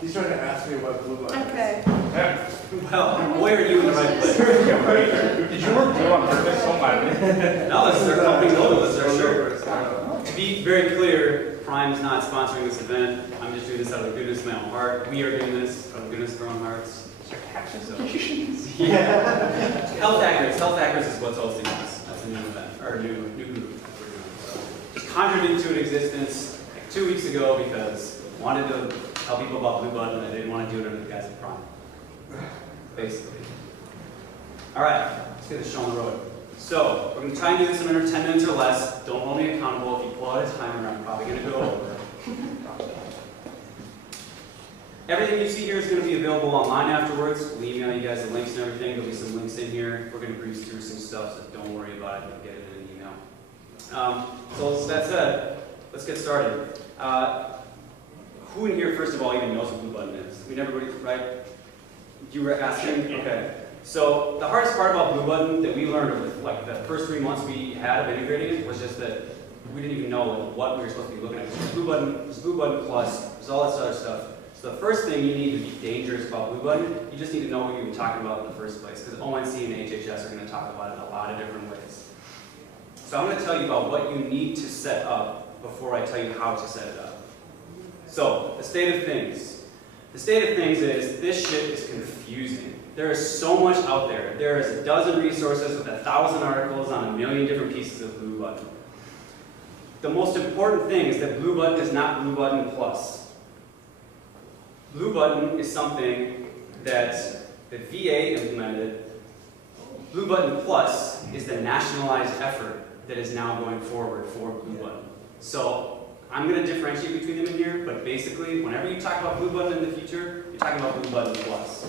He's trying to ask me what blue button is. Okay. Well, where are you in the right place? Did you work blue on purpose? Oh my. No, this is our company logo, this is our shirt. To be very clear, Prime is not sponsoring this event. I'm just doing this out of the goodness of my own heart. We are doing this out of the goodness of our own hearts. So, yeah. Health Hackers is what's hosting this. That's a new event, or a new group that we're doing. So, just conjured into existence like 2 weeks ago because I wanted to tell people about Blue Button and I didn't want to do it under the guise of Prime. Basically. All right, let's get this show on the road. So, we're going to try and do this in under 10 minutes or less. Don't hold me accountable. If you pull out a timer, I'm probably going to go over. Everything you see here is going to be available online afterwards. We'll email you guys the links and everything. There'll be some links in here. We're going to breeze through some stuff, so don't worry about it. You'll get it in an email. So with that said, let's get started. Who in here, first of all, even knows what Blue Button is? I mean, everybody, right? You were asking? Okay. So the hardest part about Blue Button that we learned over like the first 3 months we had of integrating it was just that we didn't even know what we were supposed to be looking at. There's Blue Button Plus, there's all this other stuff. So the first thing you need to be dangerous about Blue Button, you just need to know what you've been talking about in the first place, because ONC and HHS are going to talk about it in a lot of different ways. So I'm going to tell you about what you need to set up before I tell you how to set it up. So, the state of things. The state of things is, this shit is confusing. There is so much out there. There is a dozen resources with 1,000 articles on 1 million different pieces of Blue Button. The most important thing is that Blue Button is not Blue Button Plus. Blue Button is something that the VA implemented. Blue Button Plus is the nationalized effort that is now going forward for Blue Button. So, I'm going to differentiate between them in here, but basically, whenever you talk about Blue Button in the future, you're talking about Blue Button Plus.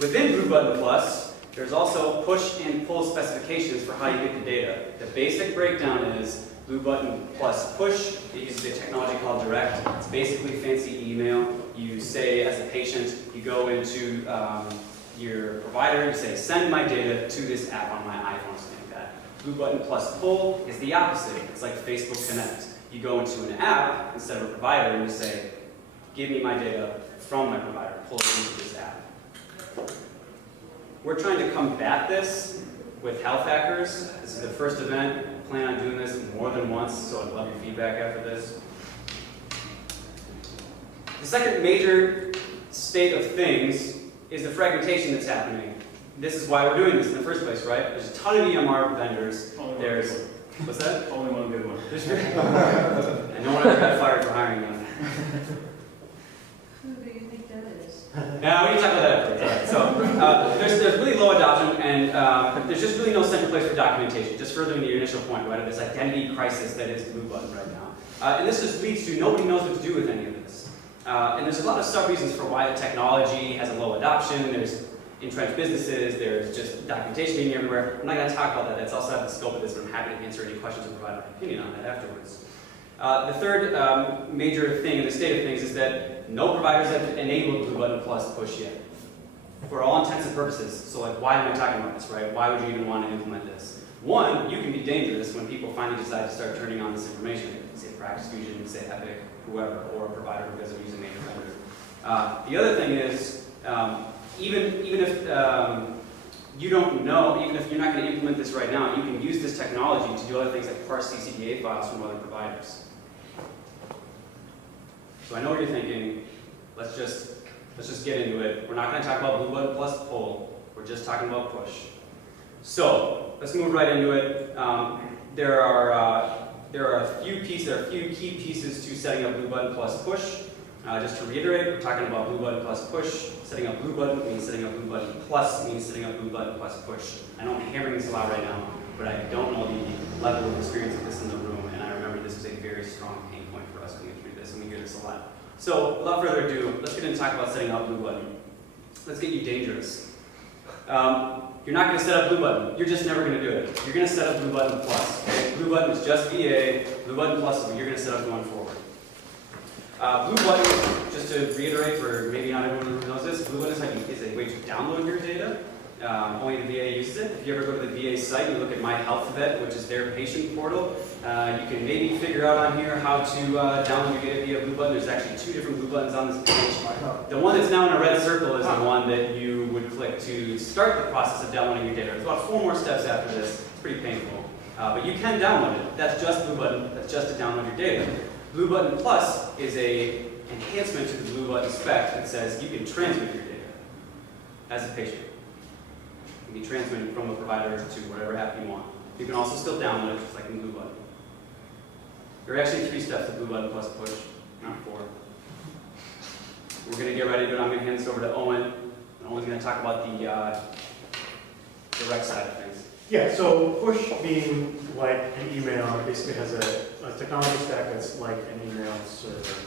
Within Blue Button Plus, there's also push and pull specifications for how you get the data. The basic breakdown is Blue Button Plus push. It uses a technology called Direct. It's basically fancy email. You say, as a patient, you go into your provider, you say, send my data to this app on my iPhone, something like that. Blue Button Plus pull is the opposite. It's like Facebook Connect. You go into an app instead of a provider and you say, give me my data from my provider, pull it into this app. We're trying to combat this with Health Hackers. This is the first event. I plan on doing this more than once, so I'd love your feedback after this. The second major state of things is the fragmentation that's happening. This is why we're doing this in the first place, right? There's a ton of EMR vendors. There's what's that? Only one good one. And no one ever got fired for hiring them. Who do you think that is? Yeah, we can talk about that afterwards. So there's really low adoption, and there's just really no central place for documentation. Just furthering your initial point, right, of this identity crisis that is Blue Button right now. And this just leads to nobody knows what to do with any of this. And there's a lot of sub-reasons for why the technology has a low adoption. There's entrenched businesses, there's just documentation being everywhere. I'm not going to talk about that, that's outside the scope of this, but I'm happy to answer any questions and provide my opinion on that afterwards. The third major thing in the state of things is that no providers have enabled Blue Button Plus push yet. For all intents and purposes. So like, why am I talking about this, right? Why would you even want to implement this? One, you can be dangerous when people finally decide to start turning on this information. Say Practice Fusion, say Epic, whoever, or a provider who doesn't use a major vendor. The other thing is, even if you don't know, even if you're not going to implement this right now, you can use this technology to do other things like parse CCDA files from other providers. So I know what you're thinking. Let's just get into it. We're not going to talk about Blue Button Plus pull. We're just talking about push. So let's move right into it. There are a few key pieces to setting up Blue Button Plus push. Just to reiterate, we're talking about Blue Button Plus push. Setting up Blue Button means setting up Blue Button Plus means setting up Blue Button Plus push. I know I'm hammering this a lot right now, but I don't know the level of experience of this in the room, and I remember this was a very strong pain point for us going through this, and we hear this a lot. So, without further ado, let's get into talk about setting up Blue Button. Let's get you dangerous. You're not going to set up Blue Button. You're just never going to do it. You're going to set up Blue Button Plus. Okay? Blue Button is just VA. Blue Button Plus is what you're going to set up going forward. Blue Button, just to reiterate for maybe not everyone who knows this, Blue Button is a way to download your data. Only the VA uses it. If you ever go to the VA site and you look at Imholte, which is their patient portal, you can maybe figure out on here how to download your data via Blue Button. There's actually 2 different Blue Buttons on this page. The one that's now in a red circle is the one that you would click to start the process of downloading your data. There's about 4 more steps after this. It's pretty painful. But you can download it. That's just Blue Button. That's just to download your data. Blue Button Plus is an enhancement to the Blue Button spec that says you can transmit your data as a patient. You can transmit it from the provider to whatever app you want. You can also still download it, just like in Blue Button. There are actually 3 steps to Blue Button Plus push, not 4. We're going to get ready, but I'm going to hand this over to Owen. And Owen's going to talk about the direct side of things. Yeah, so push being like an email, it basically has a technology stack that's like an email server.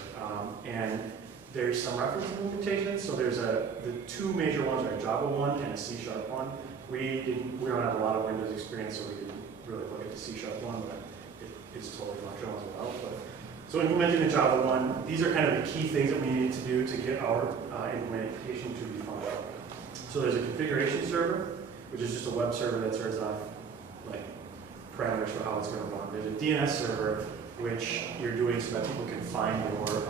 And there's some reference implementations. So there's the 2 major ones are a Java one and a C# one. We don't have a lot of Windows experience, so we didn't really look at the C# one, but it is totally functional as well. So implementing the Java one, these are kind of the key things that we need to do to get our implementation to be functional. So there's a configuration server, which is just a web server that serves off like parameters for how it's going to run. There's a DNS server, which you're doing so that people can find your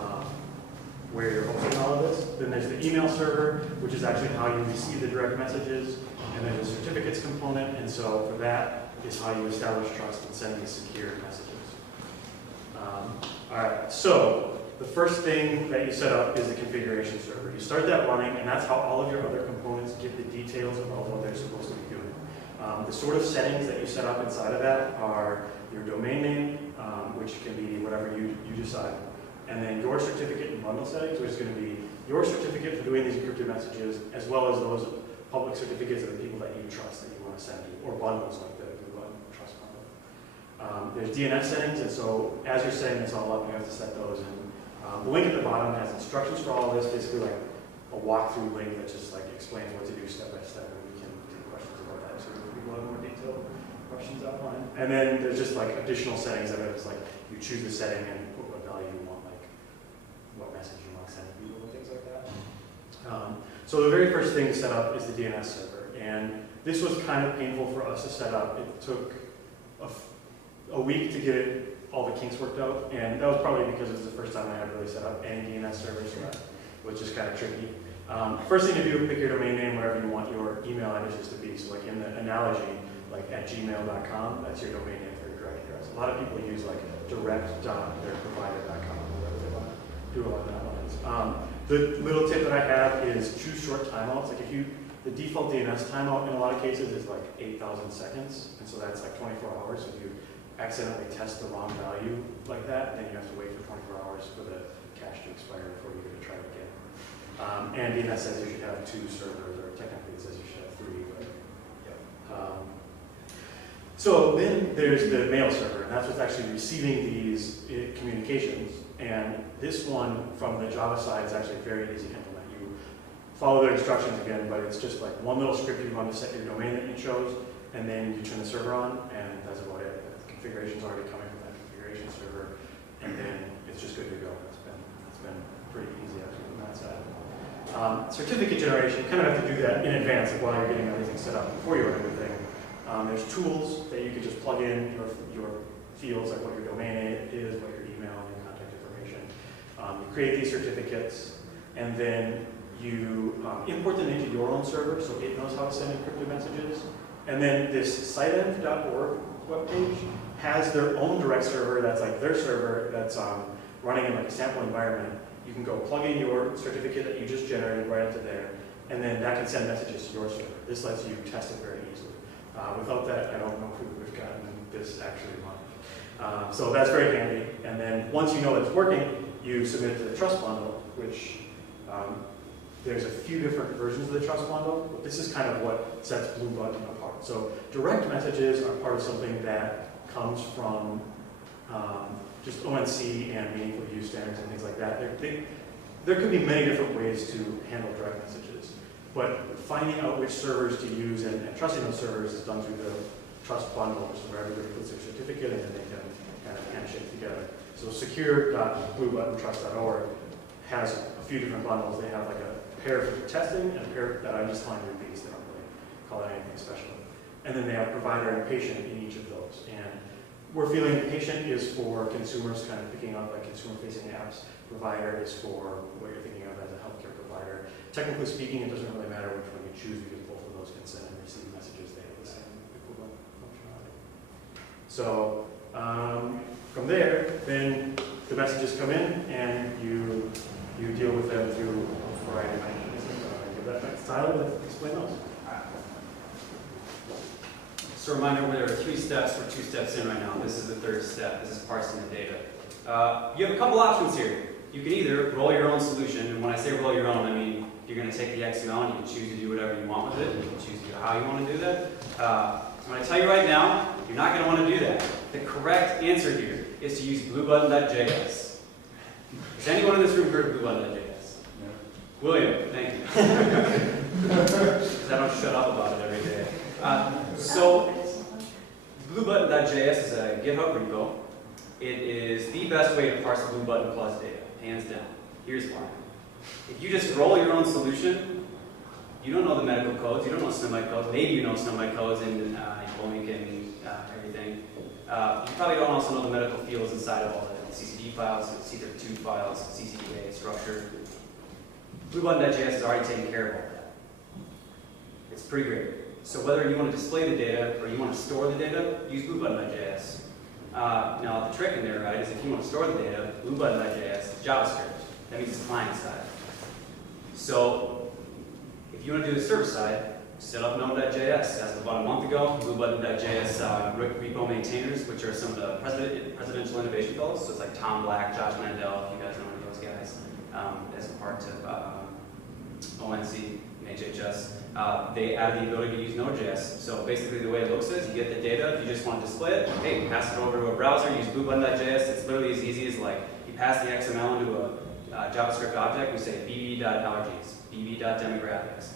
where you're hosting all of this. Then there's the email server, which is actually how you receive the direct messages. And there's a certificates component, and so for that is how you establish trust and send these secure messages. All right, so the first thing that you set up is the configuration server. You start that running, and that's how all of your other components get the details about what they're supposed to be doing. The sort of settings that you set up inside of that are your domain name, which can be whatever you decide, and then your certificate and bundle settings, which is going to be your certificate for doing these encrypted messages, as well as those public certificates of the people that you trust that you want to send to, or bundles like the Blue Button Trust bundle. There's DNS settings, and so as you're setting this all up, you have to set those. And the link at the bottom has instructions for all of this, basically like a walkthrough link that just like explains what to do step by step, and we can take questions about that too if people have more detailed questions outlined. And then there's just like additional settings that are just like you choose the setting and put what value you want, like what message you want to send to people and things like that. So the very first thing to set up is the DNS server, and this was kind of painful for us to set up. It took a week to get all the kinks worked out, and that was probably because it was the first time I had really set up any DNS server, so that was just kind of tricky. First thing to do, pick your domain name, whatever you want your email addresses to be. So like in the analogy, like at gmail.com, that's your domain name for your direct address. A lot of people use like direct.theirprovider.com, whatever they want to do along that lines. The little tip that I have is choose short timeouts. Like the default DNS timeout in a lot of cases is like 8,000 seconds, and so that's like 24 hours. So if you accidentally test the wrong value like that, then you have to wait for 24 hours for the cache to expire before you're going to try it again. And DNS says you should have 2 servers, or technically it says you should have 3, but so then there's the mail server, and that's what's actually receiving these communications. And this one from the Java side is actually very easy to implement. You follow their instructions again, but it's just like one little script you run to set your domain that you chose, and then you turn the server on, and that's about it. The configuration's already coming from that configuration server, and then it's just good to go. It's been pretty easy actually from that side. Certificate generation, you kind of have to do that in advance of while you're getting everything set up before you run everything. There's tools that you can just plug in your fields, like what your domain is, what your email, and your contact information. You create these certificates, and then you import them into your own server so it knows how to send encrypted messages. And then this siteenv.org webpage has their own direct server that's like their server that's running in like a sample environment. You can go plug in your certificate that you just generated right into there, and then that can send messages to your server. This lets you test it very easily. Without that, I don't know if we would have gotten this actually run. So that's very handy. And then once you know that it's working, you submit it to the trust bundle, which there's a few different versions of the trust bundle, but this is kind of what sets Blue Button apart. So direct messages are part of something that comes from just ONC and meaningful use standards and things like that. There could be many different ways to handle direct messages, but finding out which servers to use and trusting those servers is done through the trust bundle, which is where everybody puts their certificate in and they can kind of handshake together. So secure.bluebuttontrust.org has a few different bundles. They have like a pair for testing and a pair that I'm just telling you these. They don't really call it anything special. And then they have provider and patient in each of those. And we're feeling patient is for consumers kind of picking up like consumer-facing apps. Provider is for what you're thinking of as a healthcare provider. Technically speaking, it doesn't really matter which one you choose because both of those can send and receive messages. They have the same equivalent functionality. So from there, then the messages come in and you deal with them through a variety of mechanisms. Give that back to Tyler to explain those. Just a reminder, there are 3 steps. We're 2 steps in right now. This is the 3rd step. This is parsing the data. You have a couple options here. You can either roll your own solution, and when I say roll your own, I mean you're going to take the XML and you can choose to do whatever you want with it. You can choose to do how you want to do that. I'm going to tell you right now, you're not going to want to do that. The correct answer here is to use bluebutton.js. Has anyone in this room heard of bluebutton.js? No. William, thank you. Because I don't shut up about it every day. So bluebutton.js is a GitHub repo. It is the best way to parse Blue Button Plus data, hands down. Here's why. If you just roll your own solution, you don't know the medical codes, you don't know Snowbite codes, maybe you know Snowbite codes and Owen and everything. You probably don't also know the medical fields inside of all the CCD files, C32 files, CCDA structure. bluebutton.js is already taking care of all that. It's pretty great. So whether you want to display the data or you want to store the data, use bluebutton.js. Now the trick in there, right, is if you want to store the data, bluebutton.js is JavaScript. That means it's client side. So if you want to do the server side, set up Node.js. As of about a month ago, bluebutton.js repo maintainers, which are some of the presidential innovation fellows. So it's like Tom Black, Josh Mandel, if you guys know any of those guys, as a part of ONC and HHS. They added the ability to use Node.js. So basically the way it looks is you get the data, if you just want to display it, hey, pass it over to a browser, use bluebutton.js. It's literally as easy as like you pass the XML into a JavaScript object, we say bb.allergies, bb.demographics.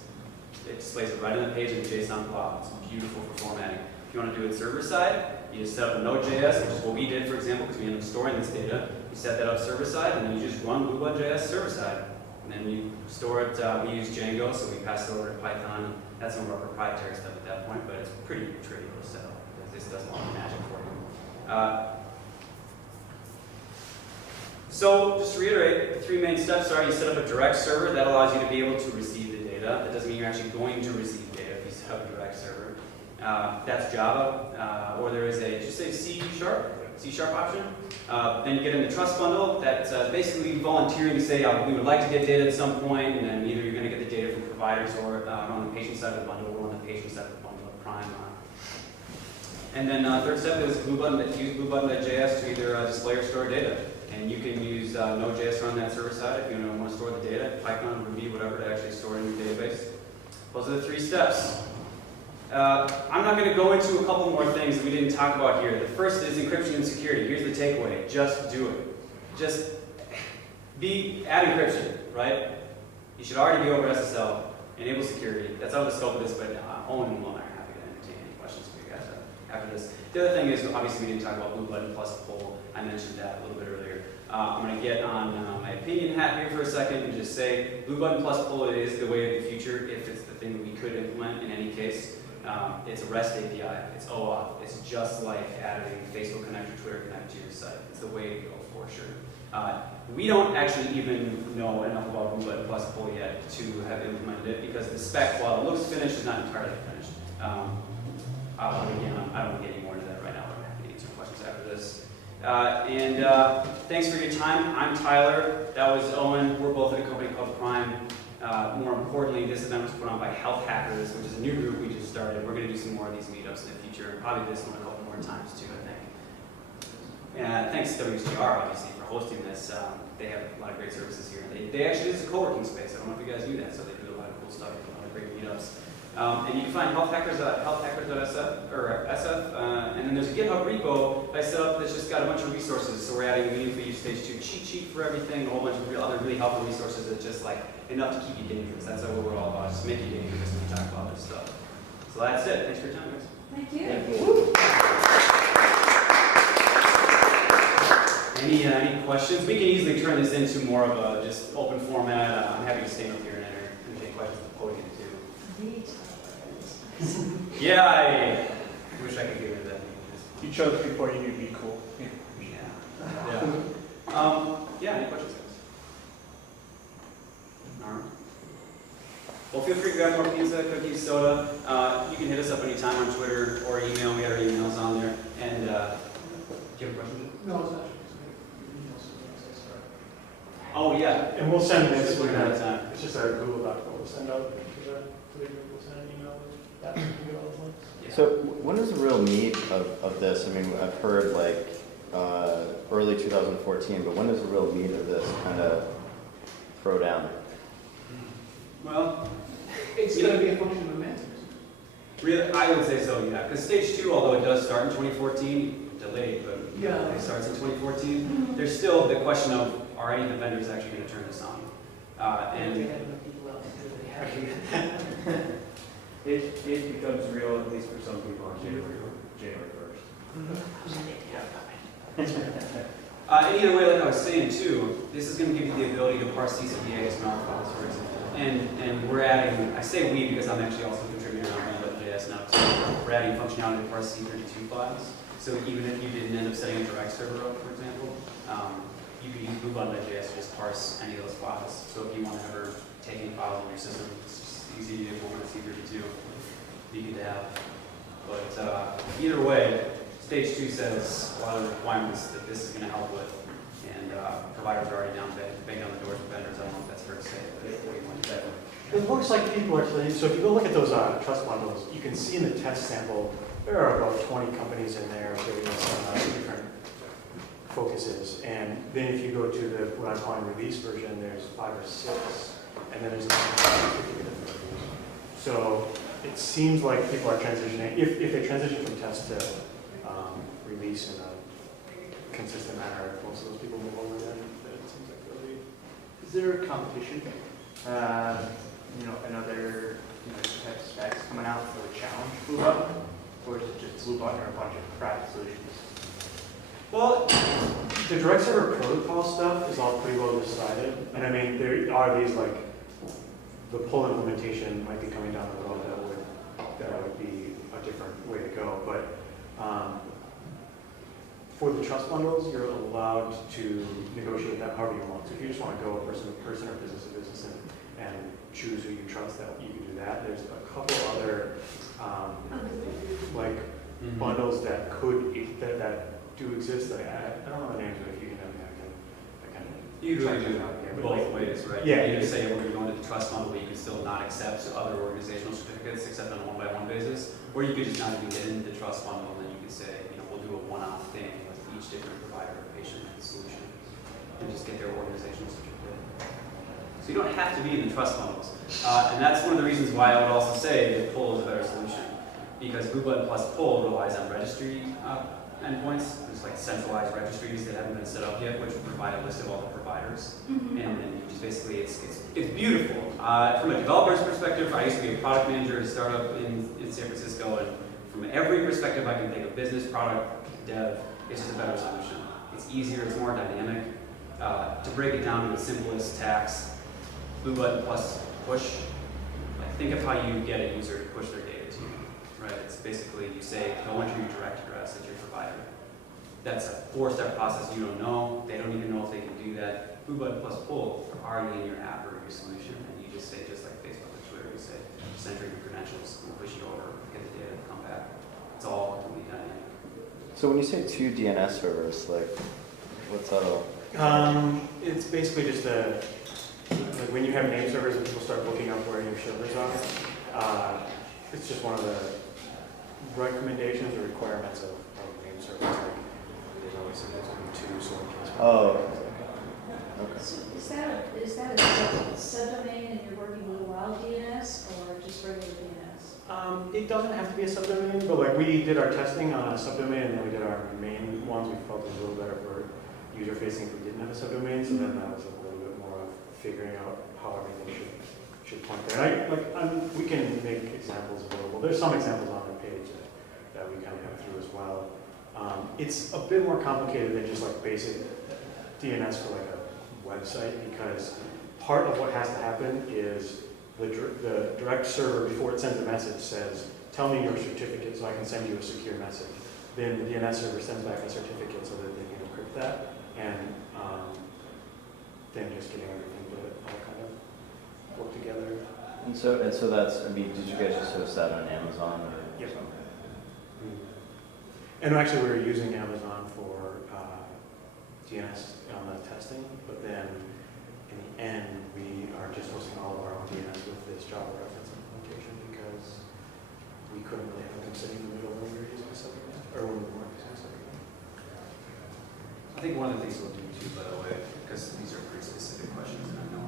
It displays it right on the page in the JSON blob. It's beautiful for formatting. If you want to do it server side, you just set up a Node.js, which is what we did, for example, because we ended up storing this data. You set that up server side, and then you just run bluebutton.js server side. And then you store it, we use Django, so we pass it over to Python. That's some of our proprietary stuff at that point, but it's pretty trivial to set up, because this does a lot of magic for you. So just to reiterate, the 3 main steps are you set up a direct server that allows you to be able to receive the data. That doesn't mean you're actually going to receive data if you set up a direct server. That's Java, or there is a, just say C# option. Then you get in the trust bundle. That's basically volunteering to say we would like to get data at some point, and then either you're going to get the data from providers or on the patient side of the bundle or on the patient side of the bundle of Prime. And then 3rd step is use bluebutton.js to either display or store data. And you can use Node.js on that server side if you want to store the data, Python, Ruby, whatever, to actually store it in your database. Those are the 3 steps. I'm not going to go into a couple more things that we didn't talk about here. The first is encryption and security. Here's the takeaway. Just do it. Just add encryption, right? You should already be over SSL, enable security. That's out of the scope of this, but Owen and Will are happy to entertain any questions for you guys after this. The other thing is, obviously, we didn't talk about Blue Button Plus poll. I mentioned that a little bit earlier. I'm going to get on my opinion hat here for a second and just say Blue Button Plus poll is the way of the future if it's the thing that we could implement in any case. It's a REST API. It's OAuth. It's just like adding Facebook Connect or Twitter Connect to your site. It's the way to go for sure. We don't actually even know enough about Blue Button Plus poll yet to have implemented it because the spec, while it looks finished, is not entirely finished. Again, I don't want to get any more into that right now, but I'm happy to answer questions after this. Thanks for your time. I'm Tyler. That was Owen. We're both at a company called Prime. More importantly, this event was put on by Health Hackers, which is a new group we just started. We're going to do some more of these meetups in the future, and probably this one a couple more times too, I think. And thanks to WSGR, obviously, for hosting this. They have a lot of great services here. They actually, this is a co-working space. I don't know if you guys knew that, so they do a lot of cool stuff, a lot of great meetups. And you can find Health Hackers at healthhackers.sf, and then there's a GitHub repo that I set up that's just got a bunch of resources. So we're adding a Meaningful Use Stage 2 cheat sheet for everything, a whole bunch of other really helpful resources that's just like enough to keep you dangerous. That's what we're all about, just make you dangerous when we talk about this stuff. So that's it. Thanks for your time, guys. Thank you. Any questions? We can easily turn this into more of a just open format. I'm happy to stand up here and entertain questions at the podium too. Yeah, I wish I could give it that. You chose before you knew be cool. Yeah. Yeah, any questions, guys? All right. Well, feel free to grab more pizza, cookies, soda. You can hit us up anytime on Twitter or email. We got our emails on there. And do you have a question? No, it's actually. Oh, yeah. And we'll send this, Just looking at the time. it's just our Google Doc that we'll send out to the group, we'll send an email with that, we can get all those links. Yeah. So when is the real meat of this? I mean, I've heard like early 2014, but when does the real meat of this kind of throw down? Well, It's going to be a function of maintenance. really, I would say so, yeah. Because stage 2, although it does start in 2014, delayed, but Yeah. it starts in 2014. There's still the question of, are any of the vendors actually going to turn this on? And we And have enough people out there that they have. It becomes real, at least for some people, on January 1st. either way, like I was saying too, this is going to give you the ability to parse CCPA XML files, for example. And we're adding, I say we because I'm actually also contributing on Imholte.js now too. We're adding functionality to parse C32 files. So even if you didn't end up setting a direct server up, for example, you could use Imholte.js to just parse any of those files. So if you want to ever take any files on your system, it's just easy to implement C32. Be good to have. But either way, stage 2 says a lot of the requirements that this is going to help with. And providers are already banging on the doors with vendors. I don't know if that's fair to say, but It looks like people are, so if you go look at those trust bundles, you can see in the test sample, there are about 20 companies in there doing some different focuses. And then if you go to the, what I'm calling release version, there's 5 or 6. And then there's 50 different reviews. So it seems like people are transitioning, if they transition from test to release in a consistent manner, most of those people move over then, it seems like they'll be. Is there a competition? Another type of specs coming out that would challenge Blue Button? Or is it just Blue Button or a bunch of private solutions? Well, the direct server protocol stuff is all pretty well decided. And I mean, there are these like, the pull implementation might be coming down the road that would be a different way to go. But for the trust bundles, you're allowed to negotiate that however you want. So if you just want to go person to person or business to business and choose who you trust, that you can do that. There's a couple other like bundles that that do exist. That I don't know the names, but if you can have me, I can you really check do them out. Yeah, but both like, ways, right? Yeah. You can say we're going to go into the trust bundle, but you can still not accept other organizational certificates except on a one-by-one basis. Or you could just not even get into the trust bundle, and then you could say, we'll do a one-off thing with each different provider or patient solution and just get their organizational certificate. So you don't have to be in the trust bundles. And that's one of the reasons why I would also say that pull is a better solution. Because Blue Button plus pull relies on registry endpoints. There's like centralized registries that haven't been set up yet, which will provide a list of all the providers. And then you just basically, it's beautiful. From a developer's perspective, I used to be a product manager at a startup in San Francisco, and from every perspective I can think of, business, product, dev, it's just a better solution. It's easier, it's more dynamic. To break it down to the simplest tax, Blue Button plus push. Like, think of how you get a user to push their data to you, right? It's basically you say, go enter your direct address at your provider. That's a 4-step process you don't know. They don't even know if they can do that. Blue Button plus pull are already in your app or your solution, and you just say, just like Facebook and Twitter, you say, just enter your credentials, and push it over, get the data, come back. It's all completely dynamic. So when you say 2 DNS servers, like, what's that all? It's basically just like when you have name servers and people start looking up where your servers are, it's just one of the recommendations or requirements of name servers. Like, there's always something that's going to 2, so in case. Oh. Okay. So is that a subdomain and you're working with wild DNS or just regular DNS? It doesn't have to be a subdomain, but like we did our testing on a subdomain and then we did our main ones. We felt it was a little better for user facing if we didn't have a subdomain, so then that was a little bit more of figuring out how everything should point there. And we can make examples available. There's some examples on the page that we kind of have through as well. It's a bit more complicated than just like basic DNS for like a website, because part of what has to happen is the direct server, before it sends a message, says, tell me your certificate so I can send you a secure message. Then the DNS server sends back a certificate so that they can encrypt that, and then just getting everything to all kind of work together. And so that's, I mean, did you guys just host that on Amazon or Yep. something? And actually, we were using Amazon for DNS on the testing, but then in the end, we are just hosting all of our own DNS with this Java reference implementation because we couldn't really have them sitting in the middle when we were using a subject matter, or when we weren't using a subject matter. I think one of the things we'll do too, by the way, because these are pretty specific questions, and I know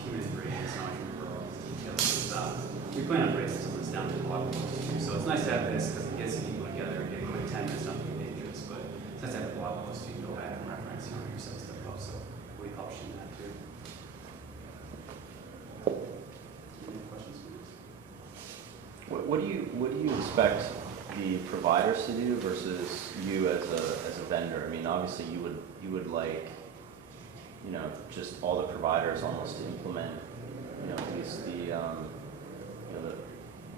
human brain is not remember all these details, is we plan on breaking some of this down to blog posts too. So it's nice to have this because it gets people together and get a quick 10 minutes, nothing dangerous, but it's nice to have a blog post so you can go back and reference, your set stuff up. So we help you in that too. Any questions? What do you expect the providers to do versus you as a vendor? I mean, obviously you would like, you know, just all the providers almost to implement, you know, at least the, you know,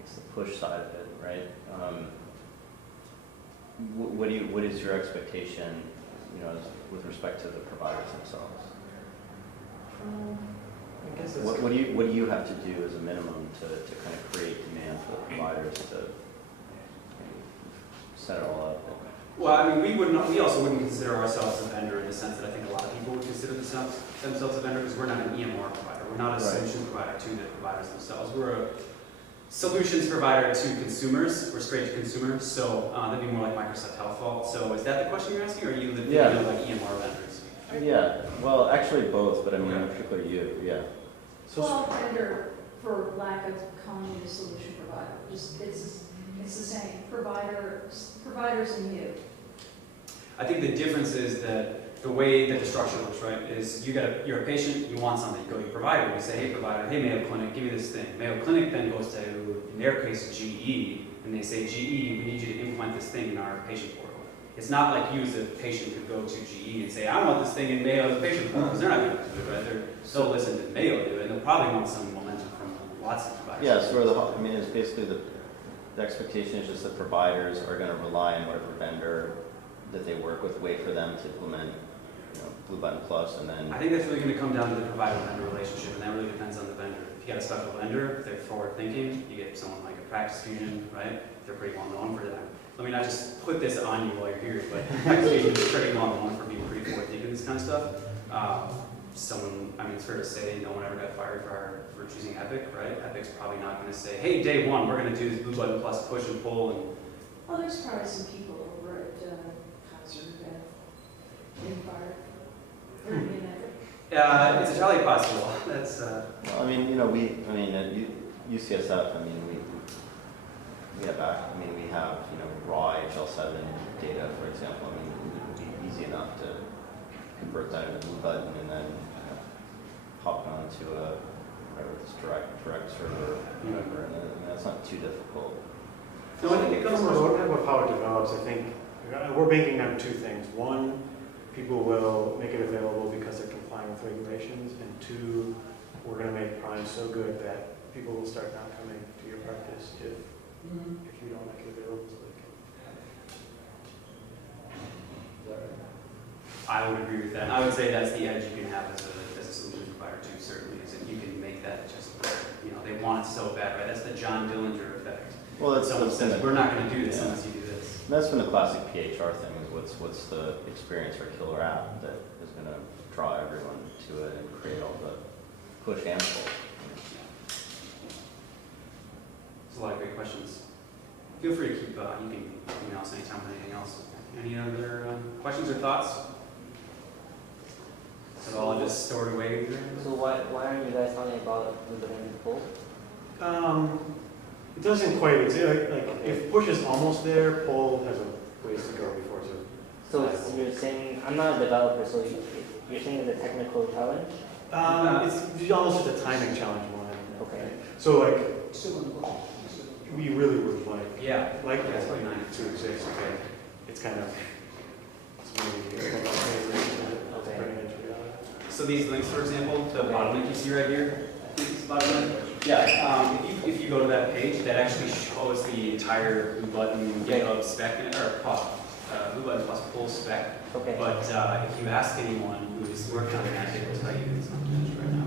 it's the push side of it, right? What is your expectation, you know, with respect to the providers themselves? I guess it's What do you have to do as a minimum to kind of create demand for the providers to set it all up? Well, I mean, we also wouldn't consider ourselves a vendor in the sense that I think a lot of people would consider themselves a vendor because we're not an EMR provider. We're not a Right. solution provider to the providers themselves. We're a solutions provider to consumers. We're straight to consumers, so that'd be more like Microsoft Health Vault. So is that the question you're asking, or are you thinking Yeah. of like EMR vendors? Yeah, well, actually both, but I mean, Okay. particularly you, yeah. so. Well, vendor, for lack of calling it a solution provider, just, it's the same, providers and you. I think the difference is that the way that the structure looks, right, is you're a patient, you want something, you go to your provider, you say, hey provider, hey Mayo Clinic, give me this thing. Mayo Clinic then goes to, in their case, GE, and they say, GE, we need you to implement this thing in our patient portal. It's not like you as a patient could go to GE and say, I want this thing in Mayo as a patient portal, because they're not going to do it, right? They'll listen to Mayo do it, and they'll probably want some momentum from lots of providers. Yeah, so I mean, it's basically the expectation is just that providers are going to rely on whatever vendor that they work with, wait for them to implement, you know, Blue Button Plus, and then. I think that's really going to come down to the provider-vendor relationship, and that really depends on the vendor. If you got a special vendor, if they're forward-thinking, you get someone like a Practice Fusion, right? They're pretty well-known for that. Let me not just put this on you while you're here, but Practice Fusion is pretty well-known for being pretty forward-thinking this kind of stuff. I mean, it's fair to say no one ever got fired for choosing Epic, right? Epic's probably not going to say, hey, day one, we're going to do this Blue Button Plus push and pull, and Well, there's probably some people over at Kaiser who got fired. for being that. it's entirely possible. That's Well, I mean, you know, at UCSF, I mean, we have, we have, you know, raw HL7 data, for example. I mean, it would be easy enough to convert that into Blue Button and then, you know, hop onto this direct server or whatever, and that's not too difficult. no, I think it comes From a from roadmap of how it develops, I think we're banking on two things. One, people will make it available because they're complying with regulations, and two, we're going to make Prime so good that people will start not coming to your practice if you don't make it available so they can. Is that right? I would agree with that. I would say that's the edge you can have as a solution provider too, certainly, is that you can make that just, you know, they want it so bad, right? That's the John Dillinger effect. Well, Someone says, we're not going to do this yeah. unless you do this. That's been the classic PHR thing, is what's the experience or killer app that is going to draw everyone to it and create all the push and pull. There's a lot of great questions. Feel free to keep, you can email us anytime with anything else. Any other questions or thoughts? Is it all just stored away? So why aren't you guys talking about Blue Button pull? It doesn't quite exist. Like if push is almost there, pull has a ways to go before it's So you're saying, I'm not a developer, so you're saying it's a technical challenge? it's almost just a timing challenge more than anything. Okay. So like Still in the book. we really would Yeah. like That's that really nice. to exist. Okay. It's kind of it's maybe Okay. bringing it to reality. So these links, for example, the bottom link you see right here, this bottom link. Yeah, if you if you go to that page, that actually shows the entire Blue Button GitHub spec, Blue Button plus full spec. Okay. But if you ask anyone who's working on that, they will tell you it's unfinished right now.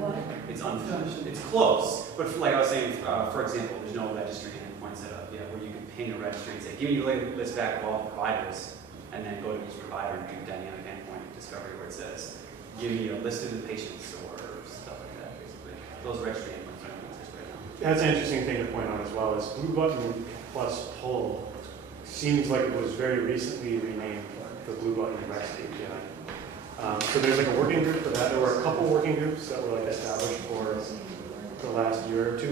What? It's unfinished. It's close, but like I was saying, for example, there's no registry endpoint set up yet where you can ping a registry and say, give me the list back of all providers, and then go to each provider and do dynamic endpoint discovery where it says, give me a list of the patients or stuff like that, basically. Those registry endpoints don't exist right now. That's an interesting thing to point out as well, is Blue Button plus Pull seems like it was very recently renamed the Blue Button REST API. So there's like a working group for that. There were a couple working groups that were like established for the last year or two,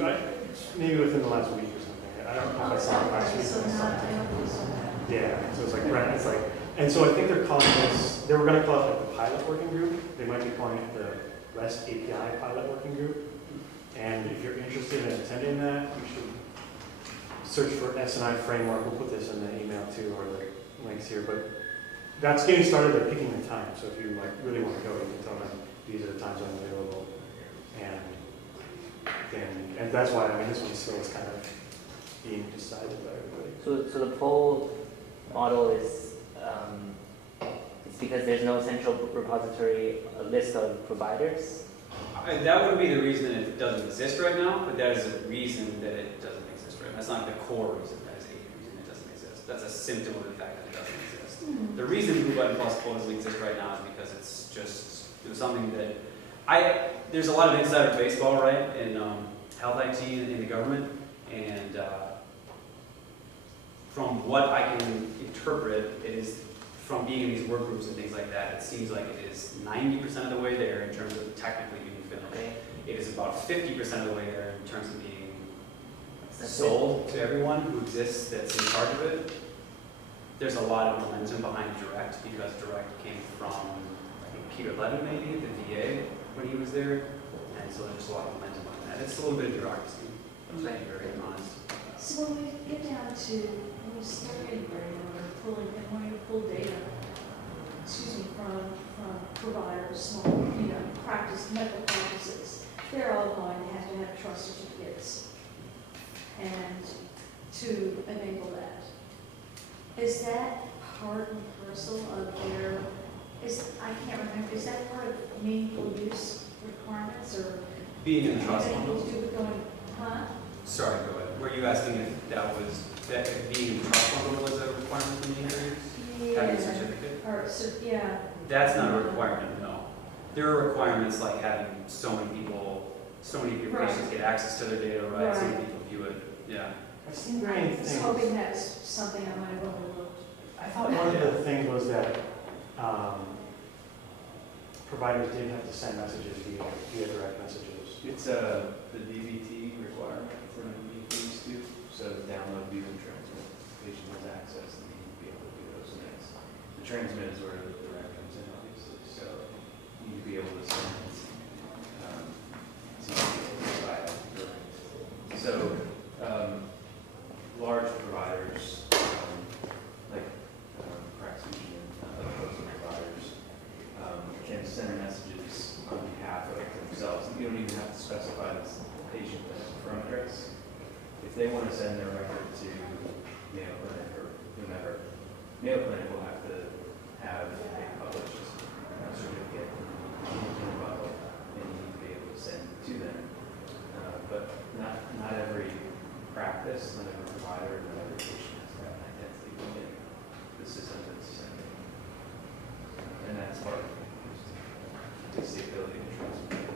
maybe within the last week or something. I don't know if I saw it last week. So but I saw not, it. I don't think so. Yeah, so it's like, right, it's like, and so I think they're calling this, they were gonna call it like the pilot working group. They might be calling it the REST API pilot working group. And if you're interested in attending that, you should search for S&I framework. We'll put this in the email too, or the links here, but that's getting started. They're picking the time. So if you like really want to go, you can tell them these are the times I'm available. And that's why, I mean, this one still is kind of being decided by everybody. So the poll model is, it's because there's no central repository, a list of providers? That would be the reason that it doesn't exist right now, but that is a reason that it doesn't exist right now. That's not the core reason, that is a reason it doesn't exist. That's a symptom of the fact that it doesn't exist. The reason Blue Button Plus Poll doesn't exist right now is because it's just, it was something that, there's a lot of insider baseball, right, in health IT in the government, and from what I can interpret, it is, from being in these work groups and things like that, it seems like it is 90% of the way there in terms of technically being finished. Okay. It is about 50% of the way there in terms of being That's sold to everyone who exists that's in charge of it. There's a lot of momentum behind Direct because Direct came from, I think, Peter Levin maybe at the VA when he was there. And so there's just a lot of momentum behind that. It's a little bit of bureaucracy, I'm being very honest. So when we get down to, when we start getting ready, we're pulling, and wanting to pull data, from providers, small, medical practices, they're all going to have trust certificates and to enable that. Is that part and parcel of their, I can't remember, is that part of meaningful use requirements or? Being in the trust anything fund. to do with going, huh? Sorry, go ahead. Were you asking if that was, that if being in the trust fund was a requirement for the interviews? Having a certificate? Yeah. That's not a requirement, no. There are requirements like having so many people, so many of your Right. patients get access to their data, right? So many Right. people view it, yeah. I've seen I varying was things. hoping that's something I might have overlooked. I thought one of the things was that providers did have to send messages via direct messages. It's the DBT requirement for MVPs too, so download, view, and transmit. The patient has access and you need to be able to do those things. The transmit is where the direct comes in, obviously, so you need to be able to send via direct. So large providers, like Praxis and other providers, can send messages on behalf of themselves. You don't even have to specify this patient as a front address. If they want to send their record to Mayo Clinic or whomever, Mayo Clinic will have to have a published certificate in a bundle, and you need to be able to send to them. But not every practice, not every provider, not every patient has to have an identity within the system that's sending. And that's part of it. It's the ability to transmit.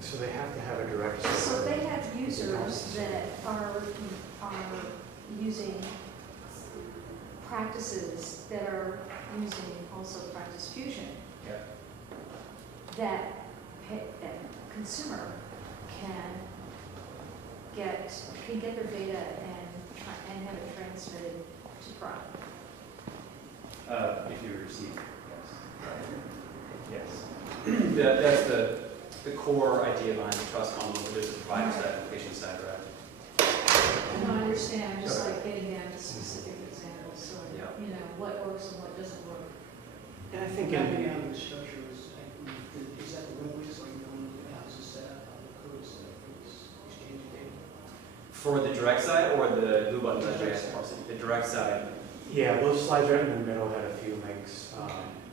So they have to have a direct. So they have users that are using practices that are using also Practice Fusion. Yeah. That consumer can get their data and have it transmitted to Prime. If you receive, yes. Yes. That's the core idea behind the trust bundle, where there's a provider side and a patient side, right? And I understand, I'm just like getting down to specific examples, so, Yeah. what works and what doesn't work. And I think Mapping in, out the structure is that the way we just like, how is it set up, how the code is set up for this? For the direct side or the blue button JS? The direct side. Yeah, those slides right in the middle had a few links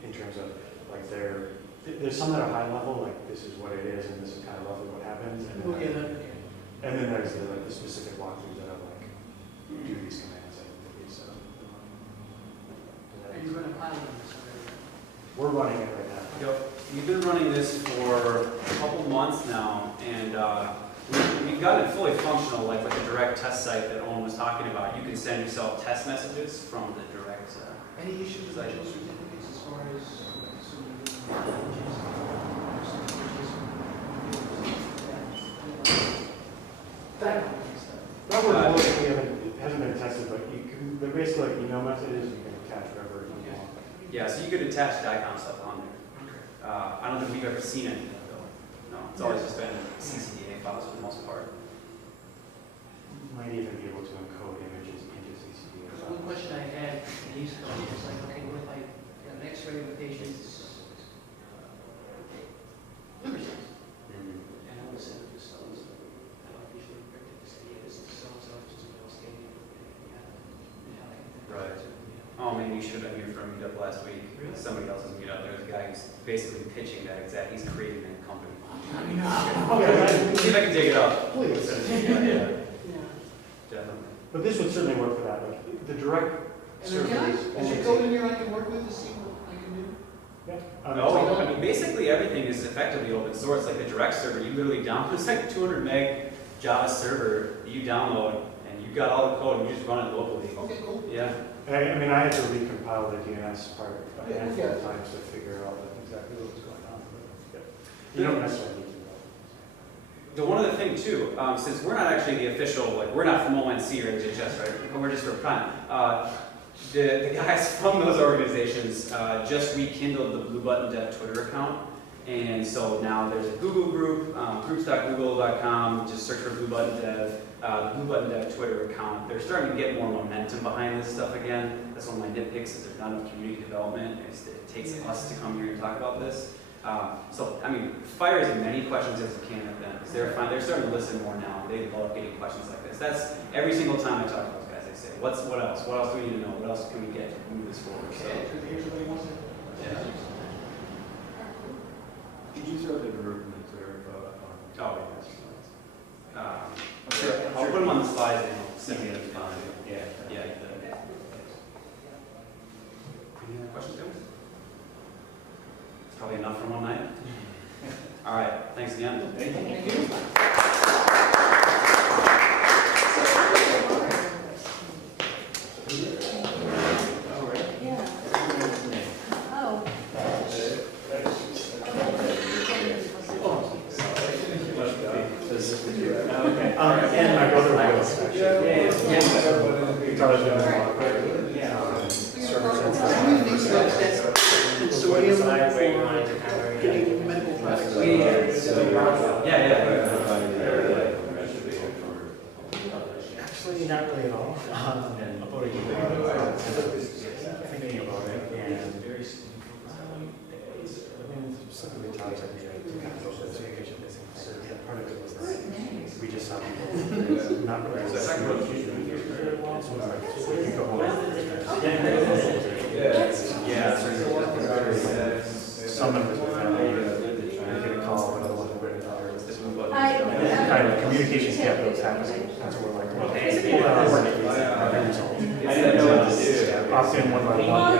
in terms of like there's some that are high level, like this is what it is and this is kind of roughly what happens. And Oh, then, yeah, okay. and then there's the specific walkthroughs that are like do these commands. I think so. And you're gonna pilot this already? We're running it right now. Yep. We've been running this for a couple months now, and we've got it fully functional, like with the direct test site that Owen was talking about. You can send yourself test messages from the direct. Any issues with digital certificates as far as like assuming that kind of stuff? That we're working, it hasn't been tested, but they're basically like email messages you can attach wherever you want. Yeah, so you could attach DICOM stuff on there. I don't think we've ever seen any of that though. No, it's always just been CCDA files for the most part. Might even be able to encode images into CCD. Because one question I had in these codes is like, okay, what if I got an X-ray of the patient's liver cells? And I want to send it to so-and-so. I want to be sure to say, yeah, this is so-and-so, just a little scanning. Right. Oh, maybe you should have been here for a meetup last week. Really? Somebody else's meetup. There was a guy who's basically pitching that exact. He's creating that company. See if I can dig it up. Please. Yeah, definitely. But this would certainly work for that. Like the direct And then can I, servers. is there code in here I can work with to see what I can do? Yeah. No, I mean, basically everything is effectively open source. Like the direct server, you literally download, it's like a 200 meg Java server that you download, and you've got all the code, and you just run it locally. Okay, cool. Yeah. I mean, I had to recompile the DNS part a Yeah, handful of yeah. times to figure out exactly what was going on. But, you don't necessarily need to know. One other thing too, since we're not actually the official, like we're not from ONC or HHS, right? We're just for Prime. The guys from those organizations just rekindled the Blue Button Dev Twitter account. And so now there's a Google group, groups.google.com, just search for Blue Button Dev, Blue Button Dev Twitter account. They're starting to get more momentum behind this stuff again. That's one of my nitpicks is there's not enough community development. It takes us to come here and talk about this. So, I mean, fire as many questions as you can at them, because they're starting to listen more now. They love getting questions like this. That's every single time I talk to those guys, I say, what else? What else do we need to know? What else can we get to move this forward? So, Here's what he wants to. yeah. Could you throw the group in the Twitter photo? Oh, yeah. I'll put them on the slides and I'll send you the file. Yeah. Yeah. Any other questions, guys? It's probably enough for one night. All right, thanks again. Thank you. Thank you. Yeah. Oh. Okay. And my brother was actually. He taught us doing a lot of Consortium for getting medical products. Yeah. Actually, not really at all. About a year ago, I was thinking about it, and specifically topics I think to kind of social education, so part of it was that we just have not really. So we can go home. Some members of the family get a call, another one who read it, kind of communication gap that was happening. That's what we're like, well, pull that out, every result. I didn't know what to do. Often one by one,